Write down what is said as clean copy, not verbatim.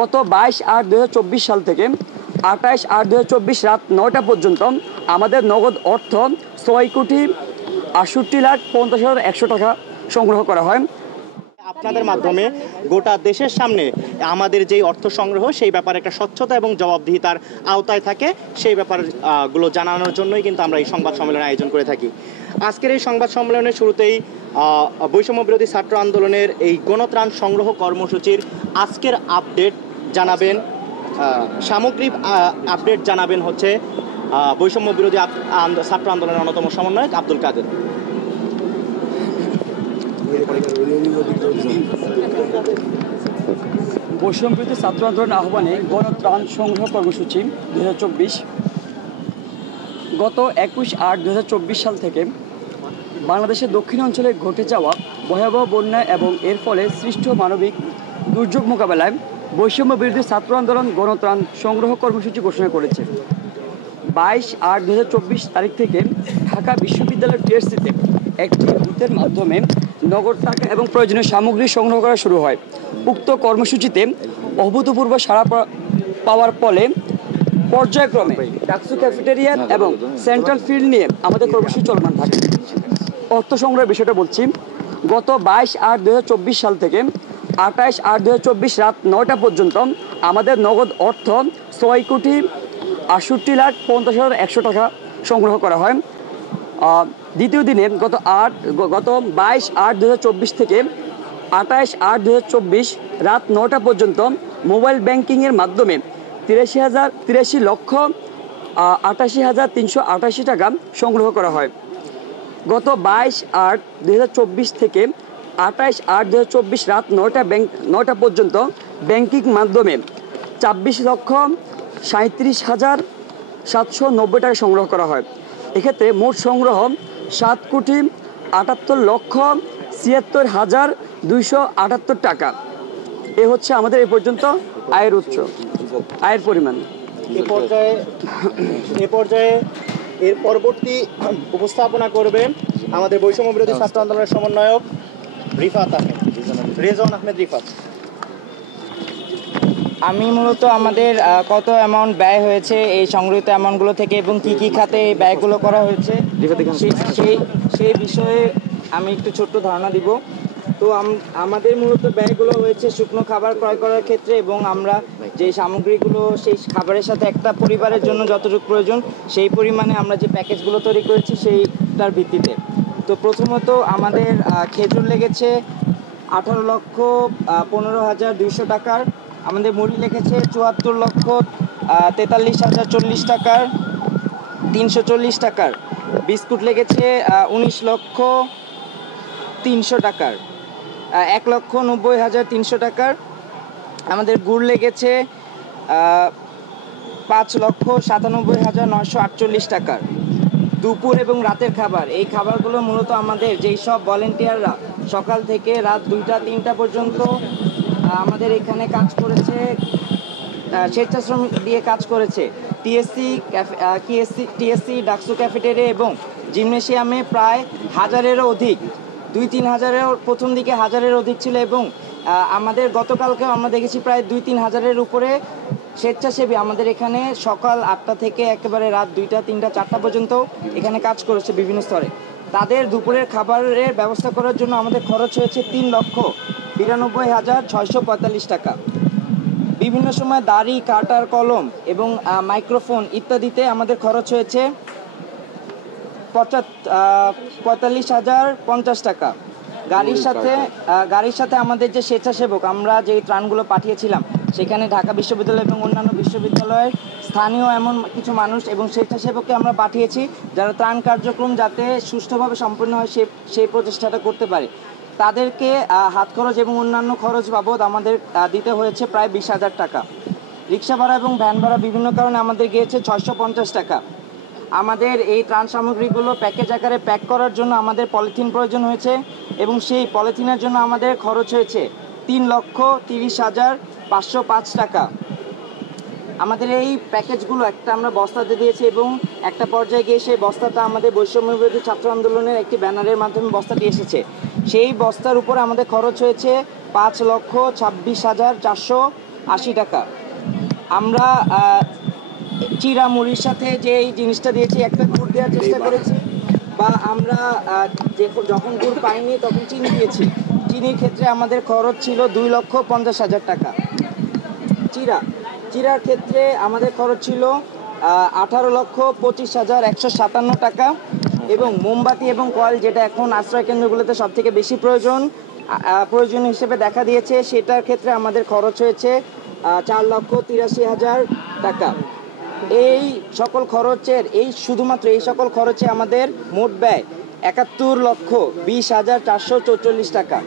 গত 22/8/2024 সাল থেকে 28/8/2024 রাত 9টা পর্যন্ত আমাদের নগদ অর্থ 6,68,50,100 টাকা সংগ্রহ করা হয়। আপনাদের মাধ্যমে গোটা দেশের সামনে আমাদের যেই অর্থ সংগ্রহ সেই ব্যাপারে একটা স্বচ্ছতা এবং জবাবদিহিতার আওতায় থাকে সেই ব্যাপারগুলো জানানোর জন্যই কিন্তু আমরা এই সংবাদ সম্মেলনের আয়োজন করে থাকি। আজকের এই সংবাদ সম্মেলনের শুরুতেই বৈষম্য বিরোধী ছাত্র আন্দোলনের এই গণত্রাণ সংগ্রহ কর্মসূচির আজকের আপডেট জানাবেন, সামগ্রিক আপডেট জানাবেন হচ্ছে বৈষম্য বিরোধী ছাত্র আন্দোলনের অন্যতম সমন্বয়ক আব্দুল কাদের। বৈষম্য বিরোধী ছাত্র আন্দোলনের আহ্বানে গণত্রাণ সংগ্রহ কর্মসূচি 2024 গত 21/8/2024 সাল থেকে বাংলাদেশের দক্ষিণ অঞ্চলে ঘটে যাওয়া ভয়াবহ বন্যা এবং এর ফলে সৃষ্ট মানবিক দুর্যোগ মোকাবেলায় বৈষম্য বিরোধী ছাত্র আন্দোলন গণত্রাণ সংগ্রহ কর্মসূচি ঘোষণা করেছে। 22/8/2024 তারিখ থেকে ঢাকা বিশ্ববিদ্যালয়ের টিএসসিতে একটি বুথের মাধ্যমে নগদ টাকা এবং প্রয়োজনীয় সামগ্রী সংগ্রহ করা শুরু হয়। উক্ত কর্মসূচিতে অভূতপূর্ব সাড়া পাওয়ার ফলে পর্যায়ক্রমে ডাকসু ক্যাফেটেরিয়া এবং সেন্ট্রাল ফিল্ড নিয়ে আমাদের কর্মসূচি চলমান থাকে। অর্থ সংগ্রহের বিষয়টা বলছি, গত 22/8/2024 সাল থেকে 28/8/2024 রাত 9টা পর্যন্ত আমাদের নগদ অর্থ 6,68,50,100 টাকা সংগ্রহ করা হয়। দ্বিতীয় দিনে গত 22/8/2024 থেকে 28/8/2024 রাত 9টা পর্যন্ত মোবাইল ব্যাংকিংয়ের মাধ্যমে 83,88,388 টাকা সংগ্রহ করা হয়। গত 22/8/2024 থেকে 28/8/2024 রাত 9টা পর্যন্ত ব্যাংকিং মাধ্যমে 24,37,790 টাকা সংগ্রহ করা হয়। এক্ষেত্রে মোট সংগ্রহ 7,78,76,278 টাকা। এ হচ্ছে আমাদের এ পর্যন্ত আয়ের উৎস, আয়ের পরিমাণ। এ পর্যায়ে এর পরবর্তী উপস্থাপনা করবেন আমাদের বৈষম্য বিরোধী ছাত্র আন্দোলনের সমন্বয়ক রেজওয়ান আহমেদ রিফাত। আমি মূলত আমাদের কত অ্যামাউন্ট ব্যয় হয়েছে এই সংগৃহীত অ্যামাউন্টগুলো থেকে এবং কী কী খাতে এই ব্যয়গুলো করা হয়েছে সেই বিষয়ে আমি একটু ছোট্ট ধারণা দিব। তো আমাদের মূলত ব্যয়গুলো হয়েছে শুকনো খাবার ক্রয় করার ক্ষেত্রে এবং আমরা যে সামগ্রীগুলো সেই খাবারের সাথে একটা পরিবারের জন্য যতটুকু প্রয়োজন সেই পরিমাণে আমরা যে প্যাকেজগুলো তৈরি করেছি সেইটার ভিত্তিতে। তো প্রথমত আমাদের খেজুর লেগেছে 18,15,200 টাকার। আমাদের মুড়ি লেগেছে 74,43,040 টাকার 340 টাকার। বিস্কুট লেগেছে 19,03,000 টাকার 1,90,300 টাকার। আমাদের গুড় লেগেছে 5,97,948 টাকার। দুপুর এবং রাতের খাবার, এই খাবারগুলো মূলত আমাদের যেই সব ভলেন্টিয়াররা সকাল থেকে রাত 2টা-3টা পর্যন্ত আমাদের এখানে কাজ করেছে, স্বেচ্ছাশ্রম দিয়ে কাজ করেছে, টিএসসি ডাকসু ক্যাফেটেরিয়া এবং জিমনেশিয়ামে প্রায় 1000-এরও অধিক, 2-3 হাজারের প্রথম দিকে 1000-এর অধিক ছিল এবং আমাদের গতকালকেও আমরা দেখেছি প্রায় 2-3 হাজারের উপরে স্বেচ্ছাসেবী আমাদের এখানে সকাল 8টা থেকে একেবারে রাত 2টা, 3টা, 4টা পর্যন্ত এখানে কাজ করেছে বিভিন্ন স্তরে। তাদের দুপুরের খাবারের ব্যবস্থা করার জন্য আমাদের খরচ হয়েছে 3,92,645 টাকা। বিভিন্ন সময় দাড়ি কাটার কলম এবং মাইক্রোফোন ইত্যাদিতে আমাদের খরচ হয়েছে 45,050 টাকা। গাড়ির সাথে আমাদের যে স্বেচ্ছাসেবক আমরা যে ত্রাণগুলো পাঠিয়েছিলাম সেখানে ঢাকা বিশ্ববিদ্যালয় এবং অন্যান্য বিশ্ববিদ্যালয়ের স্থানীয় এমন কিছু মানুষ এবং স্বেচ্ছাসেবককে আমরা পাঠিয়েছি যারা ত্রাণ কার্যক্রম যাতে সুষ্ঠুভাবে সম্পন্ন হয় সেই প্রচেষ্টাটা করতে পারে। তাদেরকে হাত খরচ এবং অন্যান্য খরচ বাবদ আমাদের দিতে হয়েছে প্রায় 20,000 টাকা। রিক্সা ভাড়া এবং ভ্যান ভাড়া বিভিন্ন কারণে আমাদের গিয়েছে 650 টাকা। আমাদের এই ত্রাণ সামগ্রীগুলো প্যাকেজ আকারে প্যাক করার জন্য আমাদের পলিথিন প্রয়োজন হয়েছে এবং সেই পলিথিনের জন্য আমাদের খরচ হয়েছে 3,30,505 টাকা। আমাদের এই প্যাকেজগুলো একটা আমরা বস্তাতে দিয়েছি এবং একটা পর্যায়ে গিয়ে সেই বস্তাটা আমাদের বৈষম্য বিরোধী ছাত্র আন্দোলনের একটি ব্যানারের মাধ্যমে বস্তাটি এসেছে। সেই বস্তার উপরে আমাদের খরচ হয়েছে 5,26,400 80 টাকা। আমরা চিরা মুড়ির সাথে যে এই জিনিসটা দিয়েছি, একটা গুড় দেওয়ার চেষ্টা করেছি, বা আমরা যখন গুড় পাইনি তখন চিনি দিয়েছি। চিনির ক্ষেত্রে আমাদের খরচ ছিল 2,50,000 টাকা। চিরার ক্ষেত্রে আমাদের খরচ ছিল 18,25,157 টাকা। এবং মোমবাতি এবং কয়েল, যেটা এখন আশ্রয় কেন্দ্রগুলোতে সব থেকে বেশি প্রয়োজন হিসেবে দেখা দিয়েছে, সেটার ক্ষেত্রে আমাদের খরচ হয়েছে 4,83,000 টাকা। এই সকল খরচের শুধুমাত্র এই সকল খরচে আমাদের মোট ব্যয় 71,20,444 টাকা।